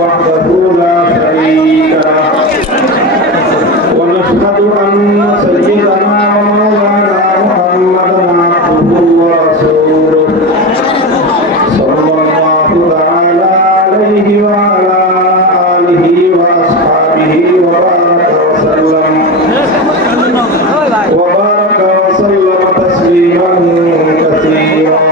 وحده لا شريك له ونشهد أن سيدنا ومولانا محمدا عبده ورسوله صلى الله تعالى عليه وعلى آله وأصحابه وبارك وسلم تسليما كثيرا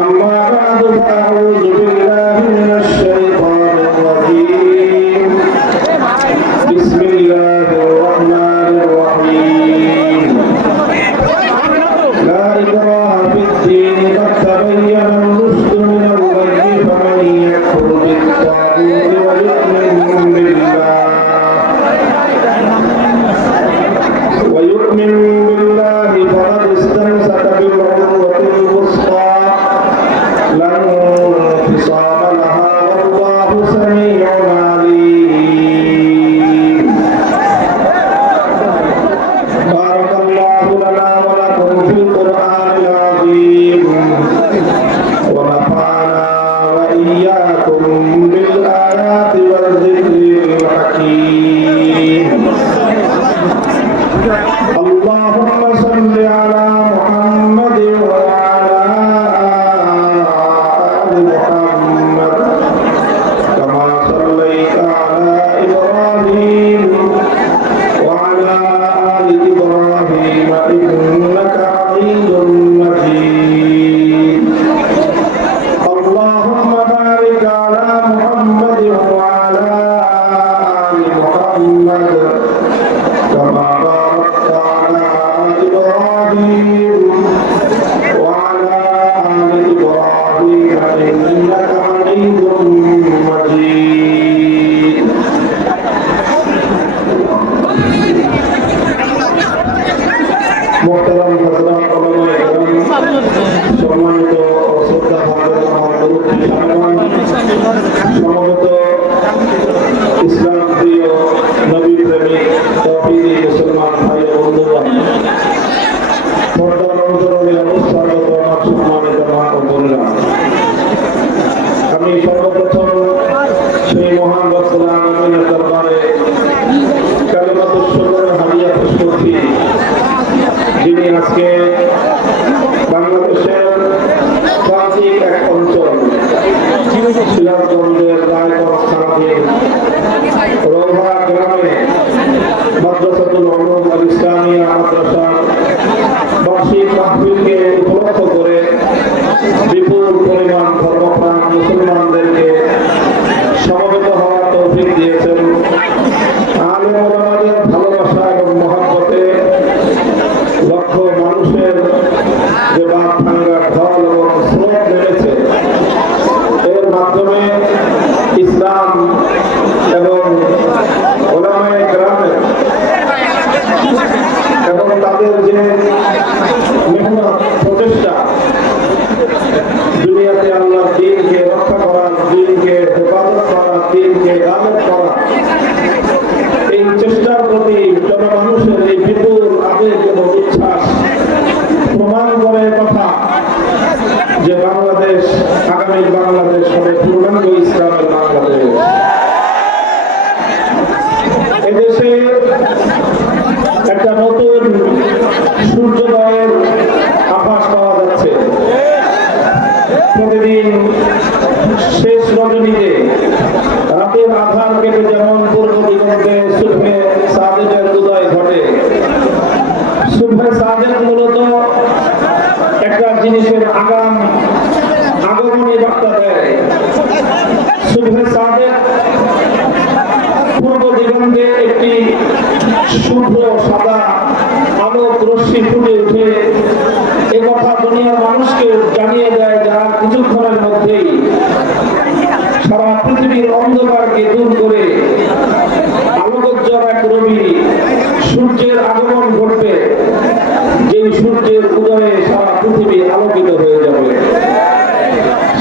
أما بعد فأعوذ بالله من الشيطان الرجيم بسم الله الرحمن الرحيم لا إكراه في الدين قد تبين الرشد من الغي فمن يكفر بالطاغوت ويؤمن بالله فقد استمسك بالعروة الوثقى لا انفصام لها والله سميع عليم. بارك الله لنا ولكم في القرآن العظيم ونفعنا وإياكم بالآيات والذكر الحكيم. اللهم صل على محمد وعلى آل محمد كما صليت على إبراهيم وعلى آل إبراهيم إنك حميد مجيد. اللهم بارك على محمد وعلى آل محمد كما باركت على إبراهيم وعلى آل إبراهيم إنك حميد مجيد. محترم حضرات علماء کرام সম্মানিত শ্রদ্ধা ভাজন সমবেত ইসলাম প্রিয় নবী প্রেমিক তাওহীদি মুসলমান ভাই ও বন্ধুগণ, পর্দার অন্তরালে অবস্থানরত আমার সম্মানিত মা ও বোনেরা, আমি সর্বপ্রথম সেই মহান রব্বুল আলামিনের দরবারে কালিমাতুশ শুকর হাদিয়া পেশ করছি, যিনি আজকে বাংলাদেশের প্রান্তিক এক অঞ্চল সিরাজগঞ্জের রায়গঞ্জ থানাধীন রৌহা গ্রামে মাদ্রাসাতুল উলুম আল ইসলামিয়া মাদ্রাসার বার্ষিক মাহফিলকে উপলক্ষ করে বিপুল পরিমাণ ধর্মপ্রাণ মুসলমানদেরকে সমবেত হওয়ার তৌফিক দিয়েছেন। আলেম ওলামাদের ভালোবাসা এবং মহব্বতে লক্ষ মানুষের যে বাদ ভাঙ্গার ঢল এবং স্রোত নেমেছে, এর মাধ্যমে ইসলাম এবং ওলামায়ে কেরামের এবং তাদের যে মেহনত প্রচেষ্টা দুনিয়াতে আল্লাহর দ্বীনকে রক্ষা করার, দ্বীনকে হেফাজত করার, দ্বীনকে গালেব করার, এই চেষ্টার প্রতি জনমানুষের এই বিপুল আবেগ এবং উচ্ছ্বাস প্রমাণ করে কথা যে বাংলাদেশ আগামী বাংলাদেশ হবে পূর্ণাঙ্গ ইসলামের বাংলাদেশ। এদেশে একটা নতুন সূর্যোদয়ের আভাস পাওয়া যাচ্ছে। প্রতিদিন শেষ রজনীতে রাতের আধার কেটে যেমন পূর্ব দিগন্তে সুবহে সাদেকের উদয় ঘটে, সুবহে সাদেক মূলত একটা জিনিসের আগমনী বার্তা দেয়। সুবহে সাদেক পূর্ব দিগন্তে একটি শুভ্র সাদা আলোক রশ্মি ফুটে উঠে এ কথা দুনিয়ার মানুষকে জানিয়ে দেয়, যারা কিছুক্ষণের মধ্যেই সারা পৃথিবীর অন্ধকারকে দূর করে আলোকোজ্জ্বল এক রবি সূর্যের আগমন ঘটবে, যেই সূর্যের উদয়ে সারা পৃথিবী আলোকিত হয়ে যাবে।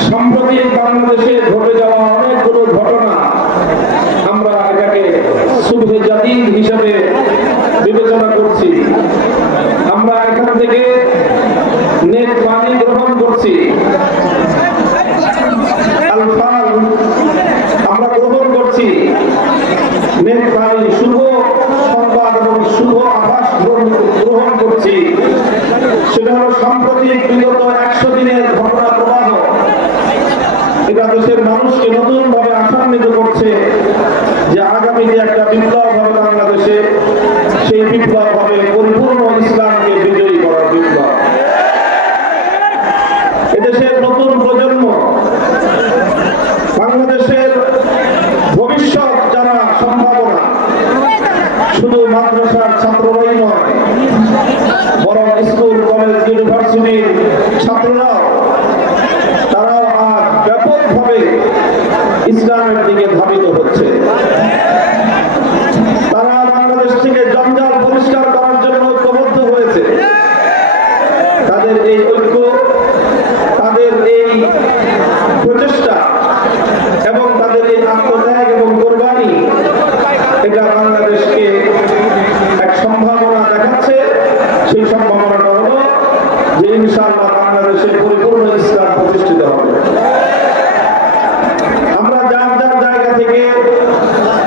সম্প্রতি বাংলাদেশে ঘটে যাওয়া অনেকগুলো ঘটনা আমরা এটাকে সুবহে জাদিদ হিসেবে বিবেচনা করছি। আমরা এখান থেকে নেক বাণী গ্রহণ করছি। আল বাংলাদেশের মানুষকে নতুন ভাবে আশান্বিত করছে যে আগামীতে একটা বিপ্লব হবে বাংলাদেশে, সেই বিপ্লব হবে পরিপূর্ণ ইসলামকে বিজয়ী করার বিপ্লব। এদেশের নতুন প্রজন্ম, বাংলাদেশের ভবিষ্যৎ যারা সম্ভাবনা, শুধু মাদ্রাসার ছাত্ররাই নয়, বরং স্কুল, কলেজ, ইউনিভার্সিটির ছাত্ররাও, তারাও আজ ব্যাপকভাবে ইসলামের দিকে ধাবিত হচ্ছে। তারা বাংলাদেশ থেকে জঞ্জাল পরিষ্কার করার জন্য ঐক্যবদ্ধ হয়েছে। তাদের এই ঐক্য, তাদের এই প্রচেষ্টা এবং তাদের এই আত্মত্যাগ এবং কোরবানি, এটা বাংলাদেশকে এক সম্ভাবনা দেখাচ্ছে। সেই সম্ভাবনাটা হলো যে ইনশাআল্লাহ বাংলাদেশে পরিপূর্ণ ইসলাম প্রতিষ্ঠিত হবে। আমরা যার যার জায়গা থেকে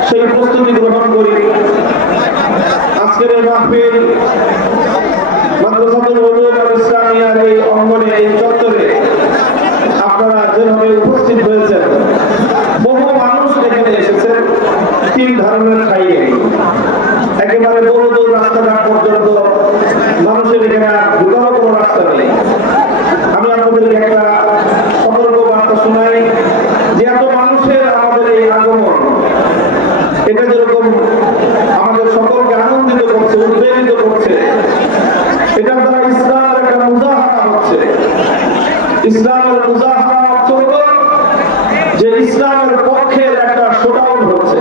সেই প্রস্তুতি গ্রহণ করি। আজকের এই মাহফিল মাদ্রাসাতুল উলুম আল ইসলামিয়ার এই অঙ্গনে, এই চত্বরে আপনারা যেভাবে উপস্থিত হয়েছেন, বহু মানুষ এখানে এসেছেন তিন ধরনের খাইয়ে, একেবারে দূর দূর রাস্তাঘাট পর্যন্ত মানুষের এখানে ঢুকারও কোনো রাস্তা নেই। আমি আপনাদেরকে একটা সতর্ক বার্তা শোনাই যে এত মানুষের আমাদের এই আগমন, এটা যেরকম আমাদের সকলকে আনন্দিত করছে, উদ্বেলিত করছে, এটার দ্বারা ইসলামের একটা মুজাহারা হচ্ছে। ইসলামের মুজাহারা অর্থ হল যে ইসলামের পক্ষের একটা শোডাউন হচ্ছে,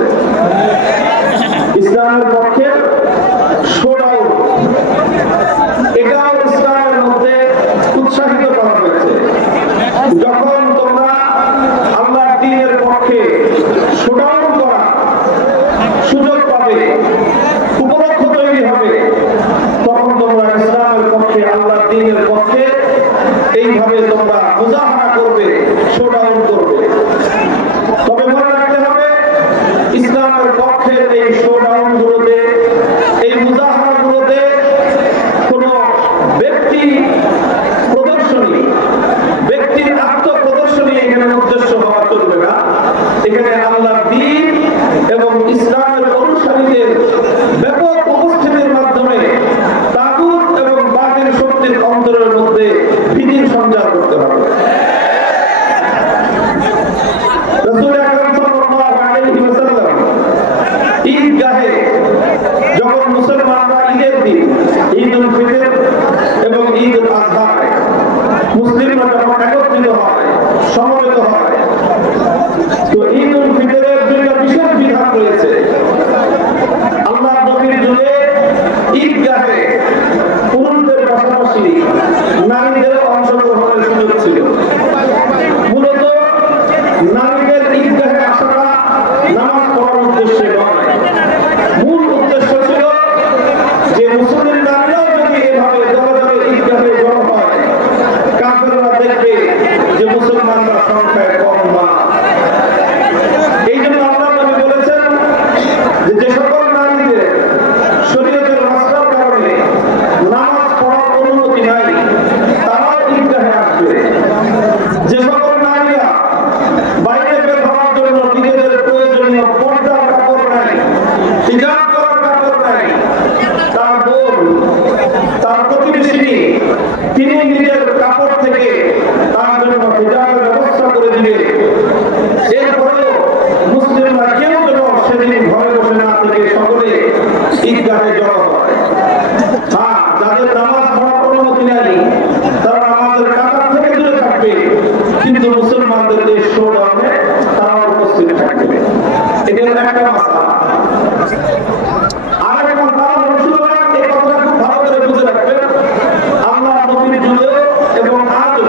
ইসলামের পক্ষের শোডাউন। এটাও ইসলামের মধ্যে উৎসাহিত করা হয়েছে। যখন তোমরা আল্লাহর দ্বীনের পক্ষে শোডাউন করা সুযোগ পাবে, উপলক্ষ তৈরি হবে, তখন তোমরা ইসলামের পক্ষে, আল্লাহর দ্বীনের পক্ষে এইভাবে তোমরা মুজাহারা করবে, শোডাউন করবে। তবে মনে রাখতে হবে, ইসলামের পক্ষের এই শোডাউন গুলোতে, এই মুজাহারা গুলোতে কোন ব্যক্তি প্রদর্শনী, ব্যক্তির আত্মপ্রদর্শনী এখানে উদ্দেশ্য হওয়া চলবে না। এখানে আল্লাহর দ্বীন এবং ইসলামের অনুসারীদের ব্যাপক উপস্থিতির মাধ্যমে তাগুত এবং বাতিল শক্তির অন্তরের মধ্যে ভীতির সঞ্চার করতে হবে। রাসূল আকরাম সাল্লাল্লাহু আলাইহি ওয়াসাল্লাম ঈদগাহে যখন মুসলমানরা ঈদের দিন, ঈদুল ফিতর এবং ঈদুল আযহায় মুসলিমরা যখন একত্রিত হয়, সমবেত হয়, তো ঈদুল ফিতরের দুইটা বিশেষ বিধান রয়েছে। আল্লাহর নবীর যুগে ঈদগাহে পুরুষদের পাশাপাশি নারীদের অংশগ্রহণের সুযোগ ছিল। মূলত নারীদের ঈদগাহে আসাটা নামাজ পড়ার উদ্দেশ্যে নয়, মূল উদ্দেশ্য ছিল যে মুসলিম নারীরাও যদি এভাবে দলে দলে ঈদগাহে জড়ো হয়, কাফেররা দেখবে যে মুসলমানরা সংখ্যায় কম না। এই জন্য আল্লাহ নবী বলেছেন যে সকল নারীদের শরীয়তের মাসলার কারণে নামাজ পড়ার অনুমতি নাই, তারাও ঈদগাহে আসবে। যে সকল নারীরা বাইরে বের হওয়ার জন্য নিজেদের প্রয়োজনীয় পর্দার কাপড় নাই, হিজাব করার কাপড় নাই, তার বোন, তার প্রতিবেশী, তিনি নিজের কাপড় থেকে তার জন্য হিজাবের ব্যবস্থা করে দিবে। এরপরেও মুসলিমরা কেউ যেন সেদিন ঘরে বসে না থেকে সকলে ঈদগাহে জড়ো হয়। হ্যাঁ, যাদের নামাজ পড়ার অনুমতি নেই তারা নামাজের কাতার থেকে দূরে থাকবে, কিন্তু মুসলমানদের যে শোডাউনে তারা উপস্থিত থাকবে। এটা একটা মাসলা। আর একটা মাসলা হলো, সুতরাং এই কথাটা খুব ভালো করে বুঝে রাখবেন, আল্লাহ নবীর যুগে এবং আজও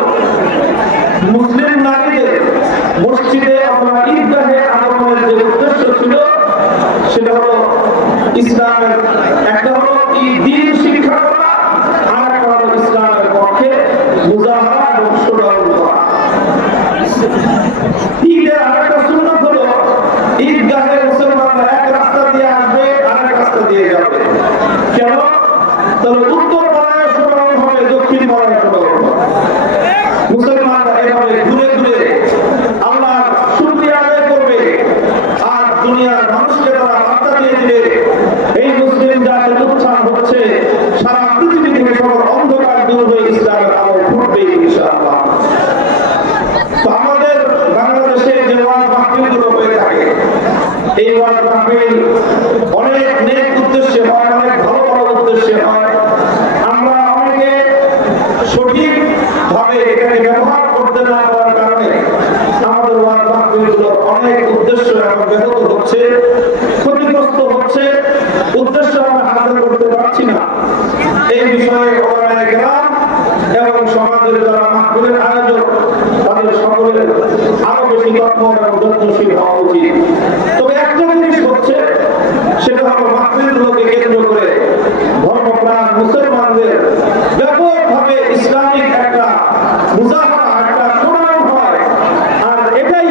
মুসলিম নারীদের মসজিদে অথবা ঈদগাহে আগমনের যে উদ্দেশ্য ছিল, সেটা হলো ইসলামের, একটা হলো দ্বীন শিক্ষা করা, আর একটা হলো ইসলামের পক্ষে মুজাহারা এবং শোডাউন করা। ঈদের আরেকটা সুন্নাত হলো ঈদগাহে মুসলমানরা এক রাস্তা দিয়ে আসবে, আরেক রাস্তা দিয়ে যাবে। কেন? তাহলে উত্তর পাড়ায় শোডাউন হবে, দক্ষিণ পাড়ায় শোডাউন হবে। মুসলমানরা এভাবে ঘুরে ঘুরে আল্লাহ এখন ব্যাহত হচ্ছে, ক্ষতিগ্রস্ত হচ্ছে, উদ্দেশ্য আমরা হাসিল করতে পারছি না। এই বিষয়ে ওলামায়ে কেরাম এবং সমাজের যারা মাহফিলের আয়োজক তাদের সকলের আরো বেশি তৎপর এবং যত্নশীল হওয়া উচিত। তবে একটা জিনিস হচ্ছে, সেটা হলো মাহফিলগুলোকে কেন্দ্র করে ধর্মপ্রাণ মুসলমানদের ব্যাপকভাবে ইসলামিক একটা মুজাহারা, একটা সুনাম হয়। আর এটাই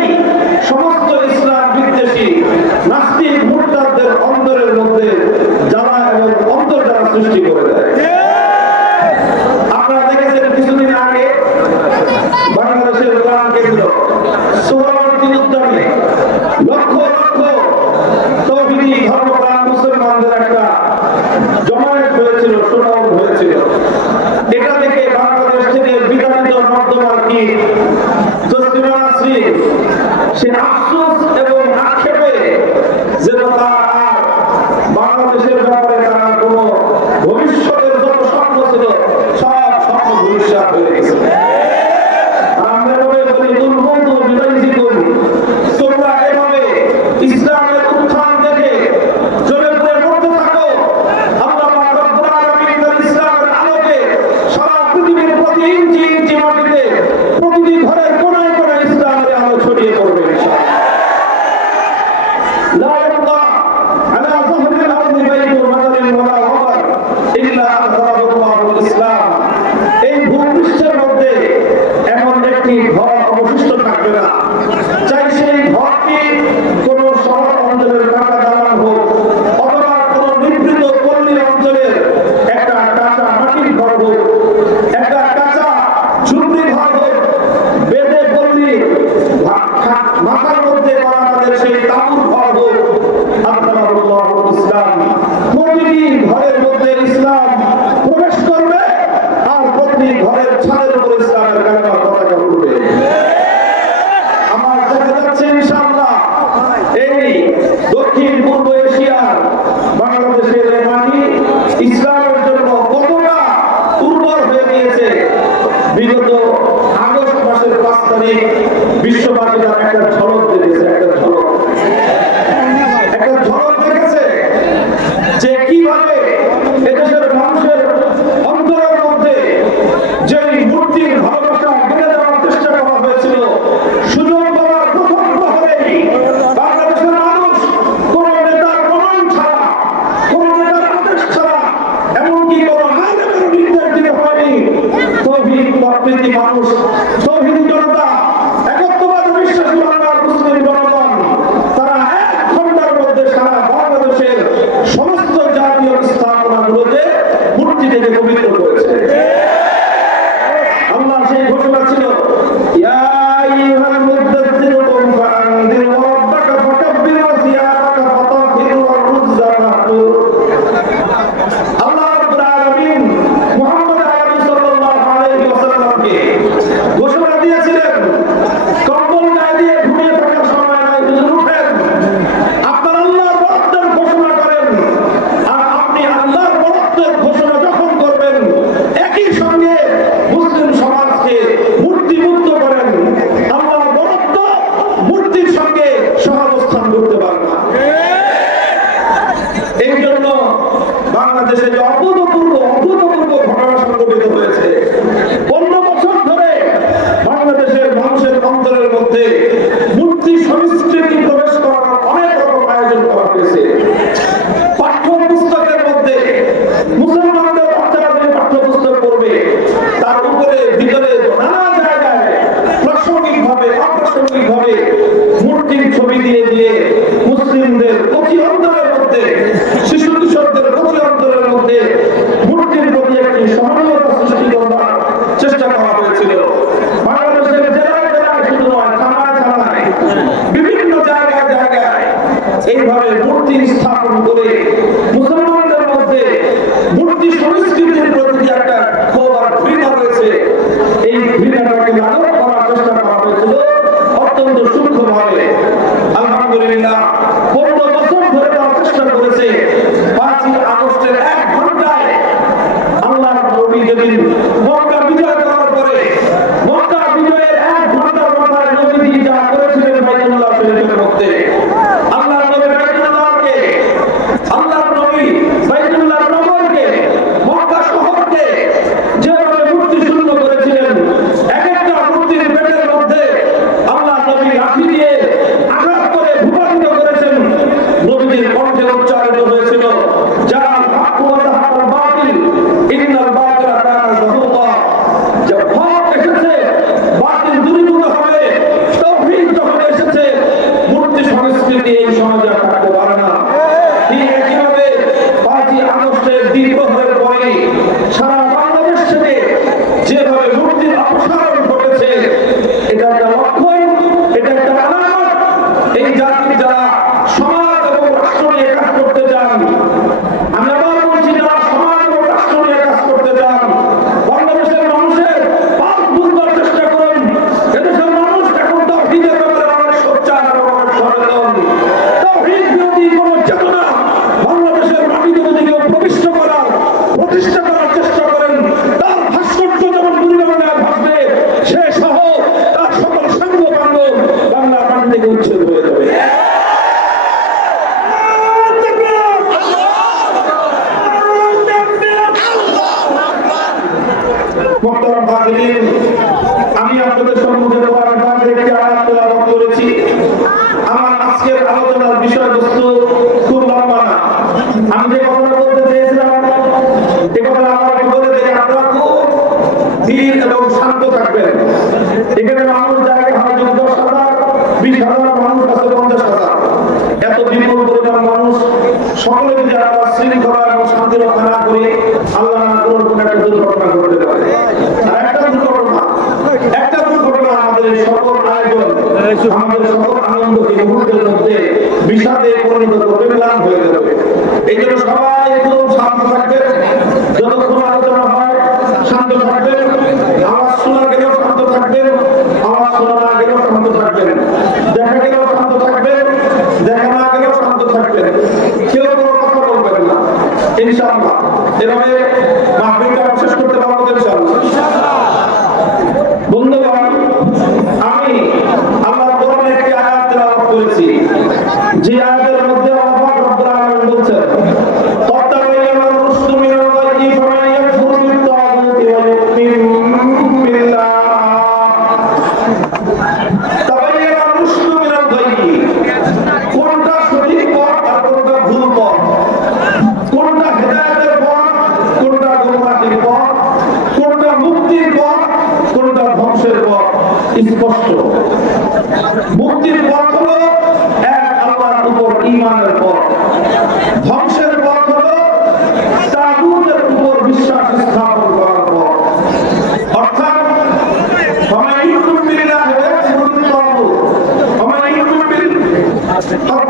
সমস্ত ইসলাম বিদ্বেষী নাস্তিক মুরতাদদের অন্তরের মধ্যে জ্বালা এবং অন্তর জ্বালা সৃষ্টি করে দেয়। আপনারা দেখেছেন কিছুদিন আগে বাংলাদেশের প্রাণ কেন্দ্র সোহরাওয়ার্দী উদ্যানে লক্ষ লক্ষ তৌহিদি ধর্মপ্রাণ মুসলমানদের একটা জমায়েত হয়েছিল, শোডাউন হয়েছিল। এটা থেকে বাংলাদেশ থেকে বিতাড়িত মধ্যমার্গী তসলিমা নাসরিন সে আফসোস এবং আক্ষেপে যেন তার আর বাংলাদেশের ব্যাপারে তারা কোনো ভবিষ্যতের যত স্বপ্ন ছিল সব স্বপ্ন ভবিষ্যৎ হয়ে গেছে। আমরা মনে করি দুর্বন্ধ বিদায়ী করি, তোমরা এভাবে ইসলামের উত্থান দেখে চলে পড়ে মরতে থাকো। আল্লাহ পাক রব্বুল আলামিন তার ইসলামের আলোকে সারা পৃথিবীর প্রতি ইঞ্চি ইঞ্চি মাটিতে প্রতিটি ঘরের কোনায় কোনায় ইসলামের আলো ছড়িয়ে পড়বে ইনশাআল্লাহ। লা ইয়াবকা আলা যাহরিল আরদি বাইতুন মাদারিন ওয়ালা ওয়াবার ইল্লা আযহারাহুল্লাহুল ইসলাম। এই ভূপৃষ্ঠের মধ্যে এমন একটি ঘর অবশিষ্ট থাকবে না, চাই সেই ঘরটি কোন শহর অঞ্চলের কাঁচা দালান হোক অথবা কোন নিভৃত পল্লী অঞ্চলের একটা কাঁচা মাটির ঘর হোক, একটা কাঁচা ঝুপড়ি ঘর হোক, বেদে পল্লী মাথার মধ্যে করা তাদের সেই তাঁবুর ঘর হোক, আযহারাহুল্লাহুল ইসলাম। প্রতিটি ঘরের মধ্যে ইসলাম প্রবেশ করবে আর প্রতি ঘরের ছাদের উপর ইসলামের কালেমার পতাকা উড়বে। আমার দেখা যাচ্ছে ইনশাআল্লাহ এই দক্ষিণ পূর্ব এশিয়ার বাংলাদেশের এই মাটি ইসলামের জন্য কতটা উর্বর হয়ে গিয়েছে। বিগত আগস্ট মাসের 5 তারিখ বিশ্ববাসীরা একটা ঝলক দেখেছে, একটা ঝলক দেখেছে যে কিভাবে এদেশের মানুষের অন্তরের মধ্যে যে মূর্তির ভালোবাসা বেড়ে দেওয়ার চেষ্টা করা হয়েছিল। সুযোগ পাওয়ার প্রথম প্রহরেই বাংলাদেশের মানুষ কোন নেতার প্রমাণ ছাড়া, কোন নেতার আদেশ ছাড়া, এমনকি কোন আইনের নির্দেশ দিতে হয়নি, তৌহিদ প্রকৃতি মানুষ, তৌহিদি জনতা, একত্ববাদ বিশ্বাসী বাংলার মুসলিম জনগণ, তারা 1 ঘন্টার মধ্যে সারা বাংলাদেশের সমস্ত জাতীয় স্থাপনাগুলোতে মূর্তি থেকে পবিত্র করেছে। আল্লাহ সেই ঘোষণা ছিল, ইয়া আইয়ুহাল মুদাথথির কুম ফাআনদির ওয়া রাব্বাকা ফাকাব্বির ওয়া সিয়াবাকা ফাতাহহির ওয়া রুজা ফাহজুর। আল্লাহ রাব্বুল আলামিন মুহাম্মদ আরবি সাল্লাল্লাহু আলাইহি ওয়াসাল্লামকে ঘোষণা দিয়েছিলেন, কম্বল গায়ে দিয়ে ঘুমিয়ে থাকার সময় নাই, হুজুর উঠেন, আপনার আল্লাহর বরকতের ঘোষণা করেন। আর আপনি আল্লাহর বরকতের ঘোষণা যখন করবেন, একই সঙ্গে মুসলিম সমাজকে মূর্তিমুক্ত করেন। আল্লাহর বরকত মূর্তির সঙ্গে সহাবস্থান করতে পারে না। এই জন্য বাংলাদেশে যে অভূতপূর্ব ঘটনা সংঘটিত হয়েছে, 15 বছর ধরে বাংলাদেশের মানুষের অন্তরের মধ্যে মূর্তি সংস্কৃতি প্রবেশ করার অনেক রকম আয়োজন করা হয়েছে। পাঠ্যপুস্তকের মধ্যে মুসলমানদের বাচ্চারা যে পাঠ্যপুস্তক পড়বে তার উপরে ভিতরে নানা জায়গায় প্রাসঙ্গিকভাবে অপ্রাসঙ্গিকভাবে মূর্তির ছবি দিয়ে দিয়ে মুসলিমদের প্রতি অন্তরের মধ্যে, শিশু কিশোরদের প্রতি অন্তরের মধ্যে মূর্তির প্রতি একটি সহানুভূতি সৃষ্টি করার চেষ্টা করা হয়েছিল। বাংলাদেশের জেলায় জেলায় শুধু নয়, থানায় থানায়, বিভিন্ন জায়গায় জায়গায় এইভাবে মূর্তি স্থাপন করে মুসলমানদের মধ্যে মূর্তি সংস্কৃতির প্রতি একটা ক্ষোভ আর ঘৃণা রয়েছে, এই ঘৃণাটাকে লাঘব করার চেষ্টা করা হয়েছিল অত্যন্ত সূক্ষ্মভাবে। আলহামদুলিল্লাহ 15 বছর ধরে তারা চেষ্টা করেছে। 5ই আগস্টের 1 ঘন্টায় আল্লাহর নবী যেদিন মক্কা বিজয় করার পরে, মক্কা বিজয়ের 1 ঘন্টার মাথায় নবীজি যা করেছিলেন বাইতুল্লাহ শরীফের মধ্যে, উচ্ছেদ হয়ে যাবে। আমি আপনাদের সম্মুখে একটি আয়াত তেলাওয়াত করেছি। আমার আজকের আলোচনার বিষয়বস্তু খুব লম্বা না। আমি যে কথাটা বলতে চেয়েছিলাম এই কথাটা আমাকে বলে দেয়, আপনারা খুব ধীর এবং শান্ত থাকবেন। এখানে মানুষ জায়গা হয় 10,000, 20,000 মানুষ আছে, 50,000, এত বিপুল পরিমাণ মানুষ। সকলে যদি আমরা শৃঙ্খলা এবং শান্তি রক্ষা না করি, আল্লাহ না করুন কোনো একটা দুর্ঘটনা ঘটতে পারে। আর একটা দুর্ঘটনা আমাদের সকল আয়োজন, আমাদের সকল আনন্দকে মুহূর্তের মধ্যে বিষাদে পরিণত করবে, ম্লান হয়ে যাবে। এই জন্য সবাই একটু শান্ত থাকবেন। যতক্ষণ আলোচনা হয় শান্ত থাকবেন। আওয়াজ শোনা গেলেও শান্ত থাকবেন, আওয়াজ শোনা না গেলেও শান্ত থাকবেন, দেখা গেলেও শান্ত থাকবেন, দেখা না গেলেও শান্ত থাকবেন। কেউ কোনো কথা বলবেন না, ইনশাআল্লাহ। এভাবে মাহফিলটা শেষ করতে পারবো ইনশাআল্লাহ। বন্ধুগণ, আমি আল্লাহর কোরআনে একটি আয়াত তেলাওয়াত করেছি, যে আয়াতের মধ্যে আল্লাহ পাক রব্বুল আলামিন বলছেন, তাবায়ানা রুশদু মিনাল গায়ি ফামান ইয়াকফুর বিত-তাগুতি ওয়া ইউমিন বিল্লাহ। তাবায়ানা রুশদু মিনাল গায়ি, কোনটা সঠিক পথ আর কোনটা ভুল পথ, কোনটা হেদায়েতের পথ, কোনটা গোমরাহির পথ, কোনটা মুক্তির পথ, কোনটা ধ্বংসের পথ স্পষ্ট। মুক্তির পথ হলো এক আল্লাহর উপর ঈমানের পথ, ধ্বংসের পথ হলো তাগুতের উপর বিশ্বাস স্থাপন করার পথ। অর্থাৎ ফামান ইউমিন বিল্লাহি ওয়া ইয়াকফুর বিত-তাগুত, ফামান ইউমিন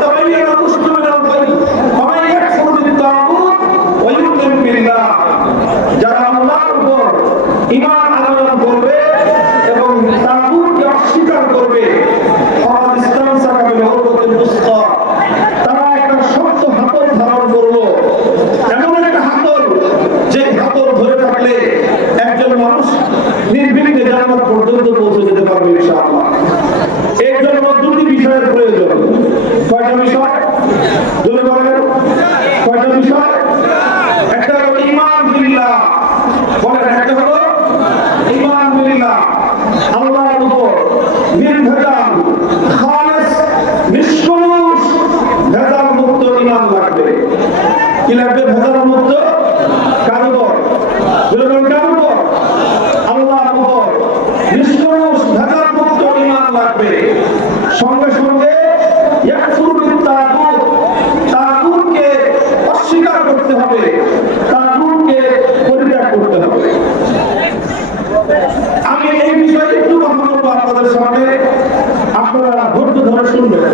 তাবায়ানা রুশদু মিনাল গায়ি ফামান ইয়াকফুর বিত-তাগুত ওয়া ইউমিন বিল্লাহ। যারা আল্লাহর উপর ঈমান আনয়ন করবে এবং তাগুতকে অস্বীকার করবে, ফাকাদ ইসতামসাকা বিল উরওয়াতিল উসকা, তারা একটা শক্ত হাতল ধারণ করলো। এমন একটা হাতল, যে হাতল ধরে থাকলে একজন মানুষ নির্বিঘ্নে জান্নাত পর্যন্ত পৌঁছে যেতে পারবে ইনশাআল্লাহ। এর জন্য দুটি বিষয়ের প্রয়োজন। কয়টা বিষয়? জোরে বলেন, কয়টা বিষয়? একটা হলো ঈমান বিল্লাহ, বলেন, একটা হলো ঈমান বিল্লাহ, আল্লাহর উপর নির্ভেজাল, খালেস, নিষ্কলুষ, ভেজাল মুক্ত ঈমান লাগবে। কি লাগবে? ভেজাল মুক্ত। কার উপর? কার উপর? আল্লাহর উপর নিষ্কলুষ, ভেজাল মুক্ত ঈমান লাগবে। সঙ্গে সঙ্গে ইয়াকফুর বিত-তাগুত, তাগুতকে অস্বীকার করতে হবে, তাগুতকে পরিত্যাগ করতে হবে। আমি এই বিষয়ে একটু কথা বলবো আপনাদের সামনে, আপনারা ধৈর্য ধরে শুনবেন।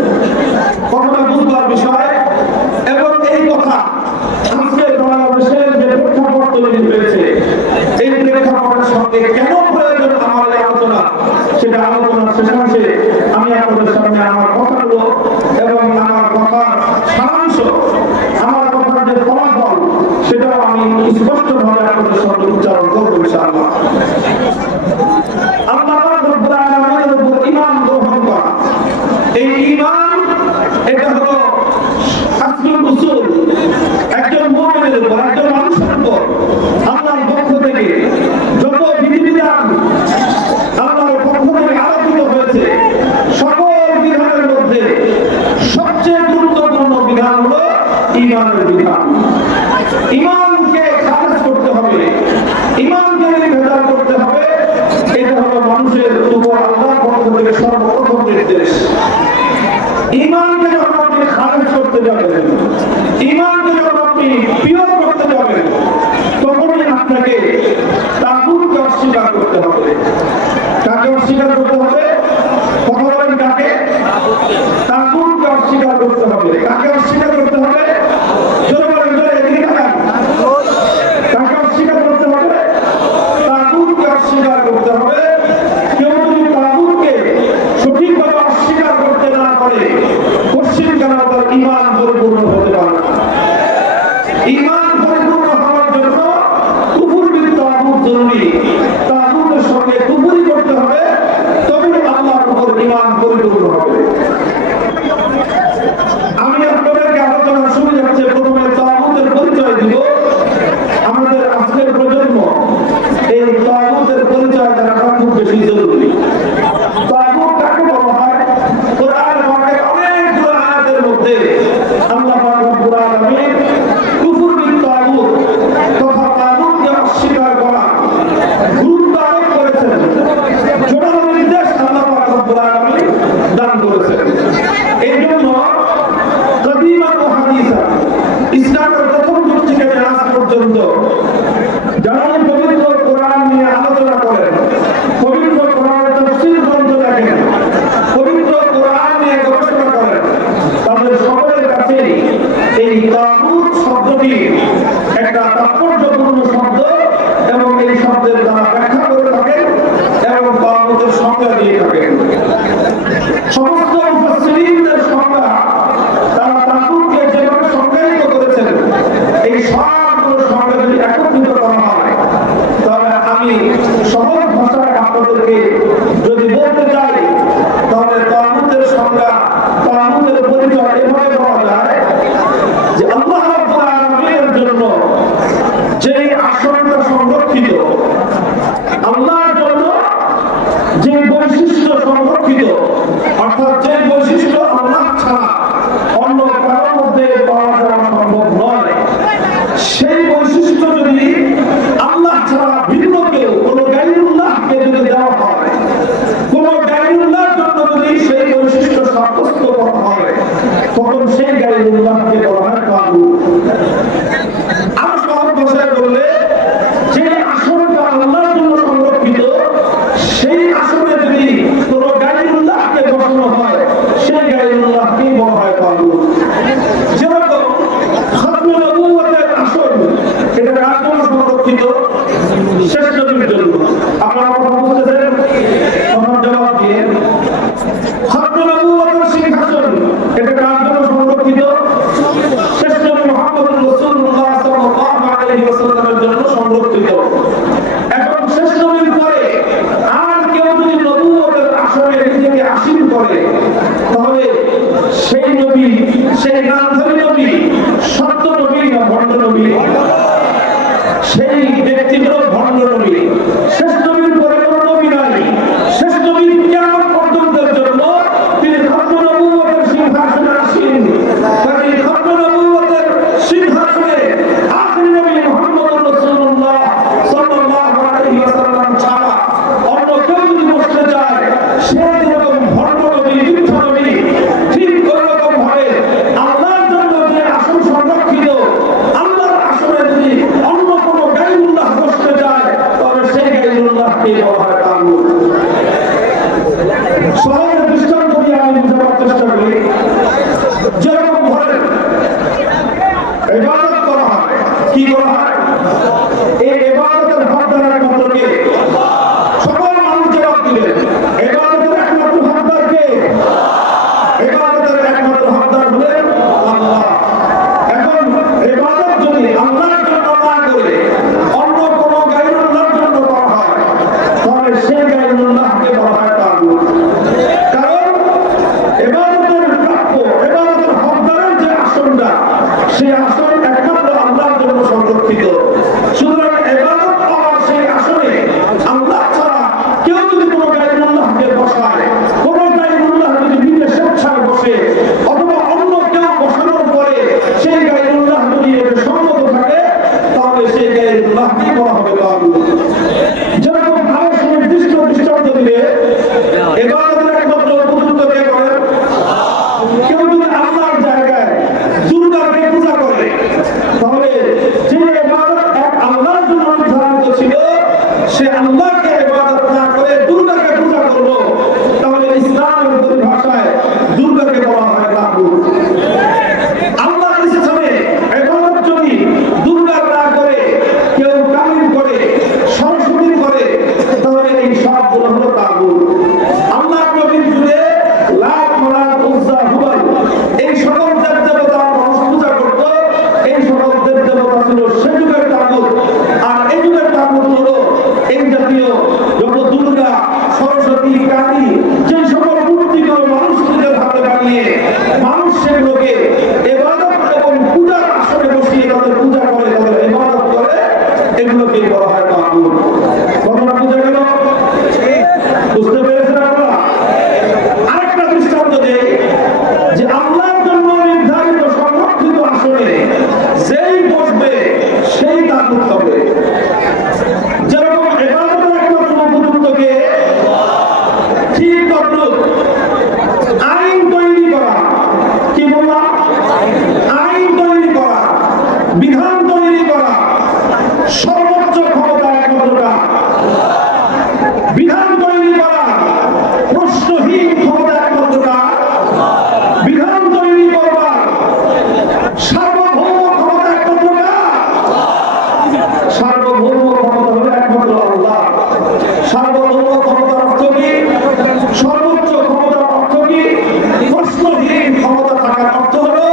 কথাটা বুঝবার বিষয়, এবং এই কথা আজকে বাংলাদেশের যে প্রেক্ষাপট তৈরি হয়েছে, এই প্রেক্ষাপটের সঙ্গে কেন প্রয়োজন আমার এই আলোচনা, সেটা আলোচনার শেষাংশে আমি আপনাদের সামনে আমার কথাগুলো এবং আমার কথার সারাংশ, আমার কথার যে ফলাফল, সেটাও আমি স্পষ্টভাবে আপনাদের সামনে উচ্চারণ করবো ইনশাআল্লাহ। আল্লাহ রব্বুল আলামিনের উপর ঈমান গ্রহণ করা, এই ঈমান, এটা হলো আসলুল উসুল। একজন মুমিনের উপর, একজন মানুষের উপর আল্লাহর পক্ষ থেকে যত বিধিবিধান আল্লাহর পক্ষ থেকে আরোপিত হয়েছে, সকল বিধানের মধ্যে সবচেয়ে গুরুত্বপূর্ণ বিধান হলো ঈমানের বিধান। ঈমানকে খালেস করতে হবে, ঈমানকে নির্ভেজাল করতে হবে। এটা হলো মানুষের উপর আল্লাহর পক্ষ থেকে সর্বপ্রথম নির্দেশ। ঈমানকে যখন আপনি খালেস করতে যাবেন, ঈমানকে যখন আপনি পিওর করতে যাবেন, তখনই আপনাকে তাগুতকে অস্বীকার করতে হবে। কাকে অস্বীকার করতে হবে? কথা বলেন, কাকে? তাগুতকে অস্বীকার করতে হবে। কাকে অস্বীকার করতে হবে? জোরে বলেন, জোরে, এদিকে তাকান। কাকে অস্বীকার করতে হবে? তাগুতকে অস্বীকার করতে হবে। কেউ যদি তাগুতকে সঠিকভাবে অস্বীকার করতে না পারে, পশ্চিম কেন তার ঈমান পরিপূর্ণ হতে পারে না। ঈমান পরিপূর্ণ হওয়ার জন্য কুফর বিত-তাগুত জরুরি। তাগুতের সঙ্গে কুফরি করতে হবে, তবে আল্লাহর উপর ঈমান পরিপূর্ণ হবে। কেউ যদি আল্লাহর জায়গায় দুর্গাকে পূজা করে, তাহলে যে ইবাদত এক আল্লাহর জন্য নির্ধারিত ছিল, সে আল্লাহকে ইবাদত না করে দুর্গাকে পূজা করলো, তাহলে ইসলামের পরিভাষায় দুর্গাকে বলা হয় তাগুত। আল্লাহর ইচ্ছায় ইবাদত যদি দুর্গার না করে কেউ কালির করে, সরস্বতী করে, তাহলে এই সবগুলো হলো তাগুত। আল্লাহর নবীর যুগে লাত, মানাত, উজ্জা, হুবল এই সকল দেবদেবতা মানুষ পূজা করত। এই সকল দেবদেবতা ছিল সে যুগের তাগুত। আর এই যুগের তাগুত হলো এই জাতীয় যত দুর্গা, সরস্বতী, কালী, যে সকল মূর্তিগুলো মানুষ নিজের হাতে বানিয়ে মানুষ সেগুলোকে ইবাদত এবং পূজার আসরে বসিয়ে তাদের পূজা করে, তাদের ইবাদত করে, এগুলোকে বলা হয় তাগুত। কতটা পূজা গেল? বুঝতে পেরেছেন আপনারা? আরেকটা দৃষ্টান্ত দেই যে আল্লাহর জন্য নির্ধারিত সংরক্ষিত আসনে যেই বসবে সেই তাগুত হবে। যেরকম ইবাদতের একমাত্র উপযুক্তকে ঠিক তদ্রুপ আইন তৈরি করা, কি বললাম? আইন তৈরি করা, বিধান তৈরি করা, সর্বোচ্চ ক্ষমতা একমাত্র কার? বিধান তৈরি করা প্রশ্নহীন ক্ষমতা একমাত্র কার? বিধান তৈরি করবার সার্বভৌম ক্ষমতা একমাত্র কার? সার্বভৌম ক্ষমতা হলো একমাত্র আল্লাহ। সার্বভৌম ক্ষমতার অর্থ কি? সর্বোচ্চ ক্ষমতার অর্থ কি? প্রশ্নহীন ক্ষমতা থাকার অর্থ হলো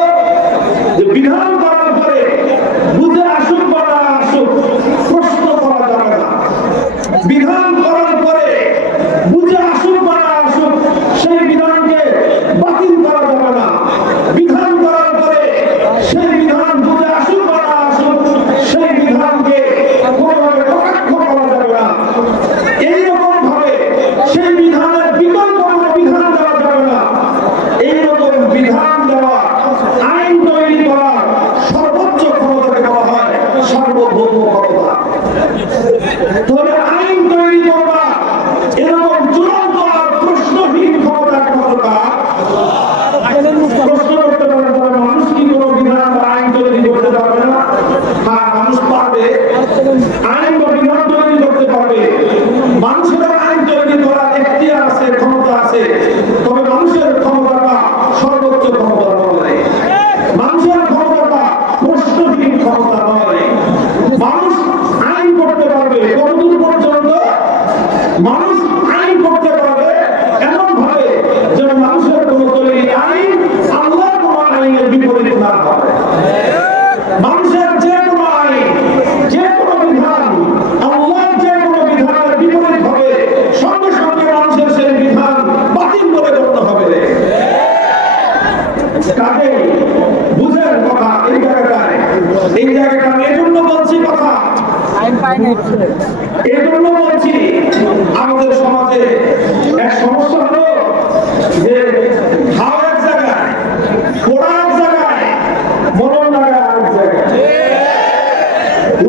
যে বিধান করার পরে বুঝে আসুক বা না আসুক প্রশ্ন করা যাবে না। বিধান করার পরে বুঝে আসুক বা না আসুক সেই বিধানকে বাতিল করা যাবে না। বিধান করার পরে সেই বিধান বুঝে আসুক বা না আসুক সেই বিধানকে কোনোভাবে কটাক্ষ করা যাবে না। এইরকম ভাবে সেই বিধানের বিকল্প কোনো বিধান দেওয়া যাবে না। এইরকম বিধান দেওয়া, আইন তৈরি করা সর্বোচ্চ ক্ষমতাকে বলা হয় সার্বভৌম ক্ষমতা। তবে আইন তৈরি করবা এরকম চূড়ান্ত আর প্রশ্নহীন ক্ষমতা একমাত্র কার? প্রশ্ন করতে পারে তবে মানুষ কি কোনো বিধান বা আইন তৈরি করতে পারবে না? হ্যাঁ, মানুষ পারবে, আইন বা বিধান তৈরি করতে পারবে। মানুষের আইন তৈরি করার এখতিয়ার আছে, ক্ষমতা আছে, তবে মানুষের ক্ষমতাটা সর্বোচ্চ ক্ষমতা নয়। মানুষের ক্ষমতাটা প্রশ্নহীন ক্ষমতা নয়। মানুষ আইন করতে পারবে কতদূর পর্যন্ত? মানুষ আইন করতে পারবে এমন ভাবে যেন মানুষের কোনো তৈরি আইন আল্লাহর কোনো আইনের বিপরীত না হয়। মানুষের যে কোনো আইন, যে কোনো বিধান আল্লাহর যে কোনো বিধানের বিপরীত হবে, সঙ্গে সঙ্গে মানুষের সেই বিধান বাতিল করে করতে হবে। কাজে বুঝের কথা এই জায়গাটায়, এই জায়গাটা আমি এজন্য বলছি কথা, এজন্য বলছি আমাদের সমাজে এক সমস্যা হলো যে খাওয়া এক জায়গায়, পড়া এক জায়গায়, মরণ জায়গায় আরেক জায়গায়,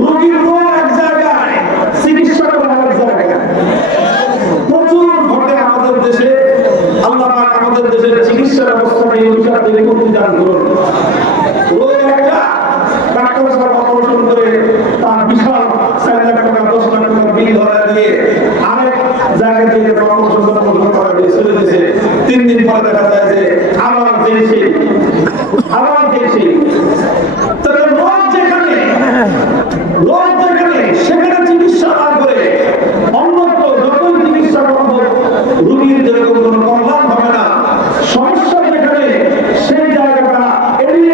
রোগীর রোগ এক জায়গায়, চিকিৎসা করা এক জায়গায়। প্রচুর ঘটে আমাদের দেশে। আল্লাহ পাক আমাদের দেশের চিকিৎসা ব্যবস্থাকে এই বিষয় থেকে মুক্তি দান করুন। রোগ একটা, ডাক্তার সাহেব অপারেশন করে তার বিশাল 4 লাখ টাকা 10 লাখ টাকা বিল ধরা দিয়ে আরেক জায়গায় থেকে অপারেশন করা দিয়ে চলে গেছে। 3 দিন পরে দেখা যায় যে আবার দেশে তবে রোগ যেখানে সেখানে চিকিৎসা না করে অন্যত্র যতই চিকিৎসা করবো রোগীর যেরকম কোনো কল্যাণ হবে না। সমস্যা যেখানে সেই জায়গাটা এড়িয়ে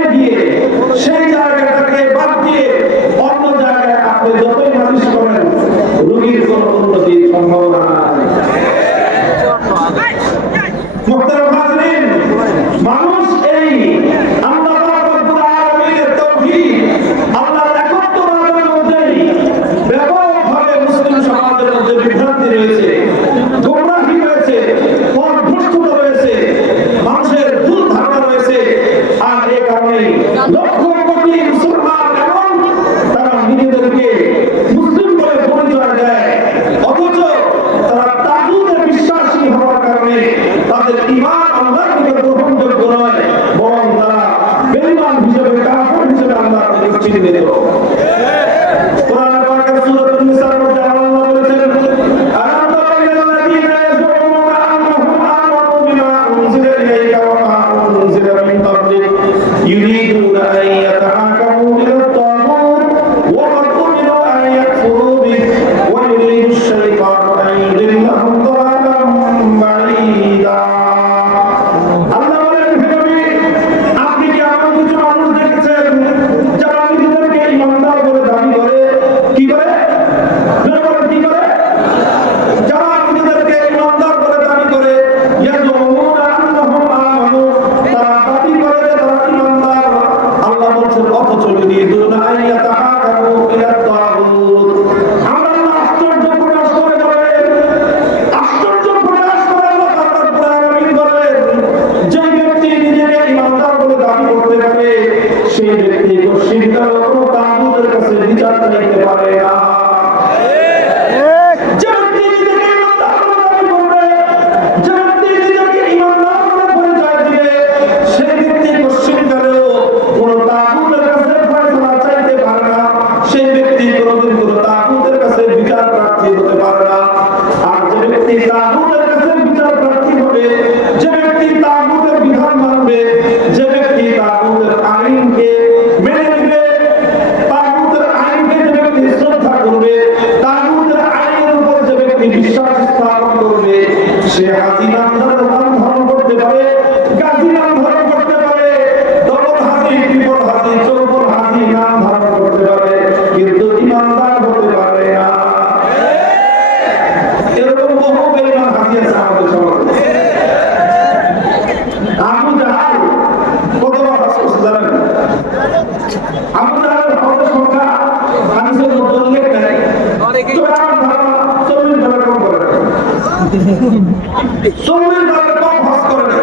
40 বারের কম হজ করে নাই।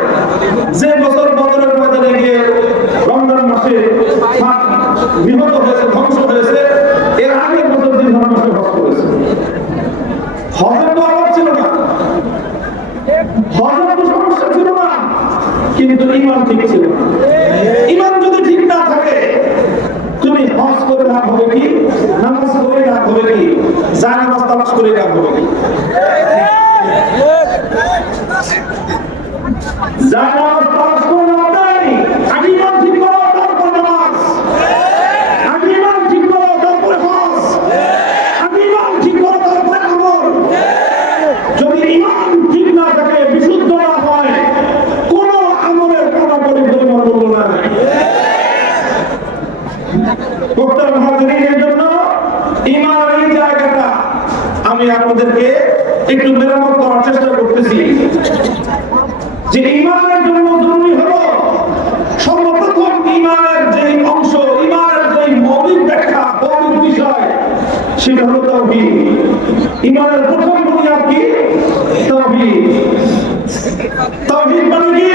যে বছর বদরের ময়দানে গিয়ে রমজান মাসে নিহত হয়েছে, ধ্বংস হয়েছে, এর আগের বছর জিলহজ মাসে হজ করেছে। হজের তো অভাব ছিল না, হজের তো সমস্যা ছিল না, কিন্তু ঈমান ঠিক ছিল না। ঈমান যদি ঠিক না থাকে, তুমি হজ করে লাভ হবে কি, নামাজ করে লাভ হবে কি, জানামাজ তালাশ করে লাভ হবে কি? জানামাজ তালাশ করে লাভ নাই। আগে ঈমান ঠিক করো, তারপর নামাজ। আগে ঈমান ঠিক করো, তারপরে হজ। আগে ঈমান ঠিক করো, তারপরে আমল। যদি ঈমান ঠিক না থাকে, বিশুদ্ধ না হয়, কোন আমলের কোনো পরিবর্তন না। ডক্টর মহাজনীর জন্য ঈমানের এই জায়গাটা আমি আপনাদেরকে একটু মেরামত করার চেষ্টা করতেছি। যে ঈমানের জন্য জরুরি হলো সর্বপ্রথম ঈমানের যে অংশ, ঈমানের যে মৌলিক ব্যাখ্যা, মৌলিক বিষয়, সেটা হলো তাওহীদ। ঈমানের প্রথম বুনিয়াদ কি? তাওহীদ। তাওহীদ মানে কি?